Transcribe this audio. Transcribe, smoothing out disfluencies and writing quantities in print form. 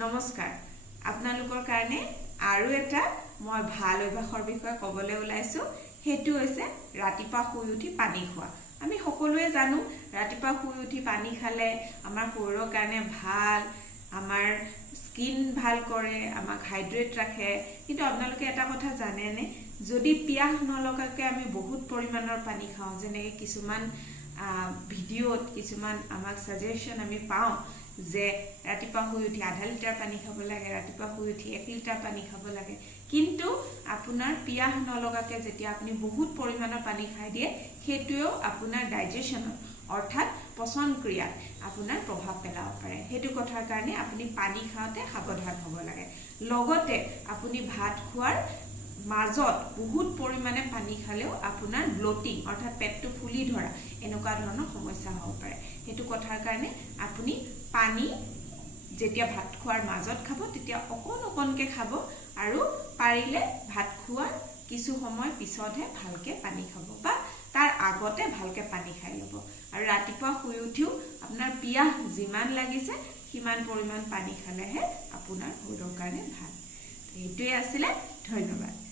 নমস্কাৰ আপোনালোকৰ কাৰণে আৰু এটা মই ভাল অভ্যাসৰ বিষয়ে ক'বলৈ ওলাইছো হেতু হৈছে ৰাতিপুৱা শুই উঠি পানী খোৱা আমি সকলোৱে জানো ৰাতিপুৱা শুই উঠি পানী খালে আমাৰ শৰীৰৰ কাৰণে ভাল আমাৰ স্কিন ভাল কৰে আমাক হাইড্ৰেট ৰাখে কিন্তু আপোনালোকে এটা কথা জানেনে যদি পিয়াহ নলগাকে আমি বহুত পৰিমাণৰ পানী খাওঁ যেনে কিছুমান ভিডিঅ'ত কিছুমান আমাক সাজেশন আমি পাওঁ যে ৰাতিপুৱা শুই উঠি আধা লিটাৰ পানী খাব লাগে ৰাতিপুৱা শুই উঠি 1 লিটাৰ পানী খাব লাগে কিন্তু আপোনাৰ পিয়াহ নলগাকে যেতিয়া আপুনি বহুত পৰিমাণৰ পানী খাই দিয়ে হেতুও আপোনাৰ ডাইজেশনত অৰ্থাৎ পচন ক্ৰিয়াত আপোনাৰ প্ৰভাৱ পেলাব পাৰে হেতু কথাৰ কাৰণে আপুনি পানী খাওঁতে সাৱধান হ'ব লাগে লগতে আপুনি ভাত খোৱাৰ মাজত বহুত পৰিমাণে পানী খালেও আপোনাৰ ব্লটিং অৰ্থাৎ পেটটো ফুলি ধৰা এনেকুৱা ধৰণৰ সমস্যা হ'ব পাৰে হেতু কথাৰ কাৰণে আপুনি পানী যেতিয়া ভাত খোৱাৰ মাজত খাব তেতিয়া অকণকে খাব আৰু পাৰিলে ভাত খোৱাৰ কিছু সময় পিছতহে ভালকে পানী খাব বা তাৰ আগতে ভালকে পানী খাই ল'ব আৰু ৰাতিপুৱা শুই উঠিও আপোনাৰ পিয়াহ যিমান লাগিছে সিমান পৰিমাণ পানী খালেহে আপোনাৰ শৰীৰৰ কাৰণে ভাল এইটোৱে আছিল ধন্যবাদ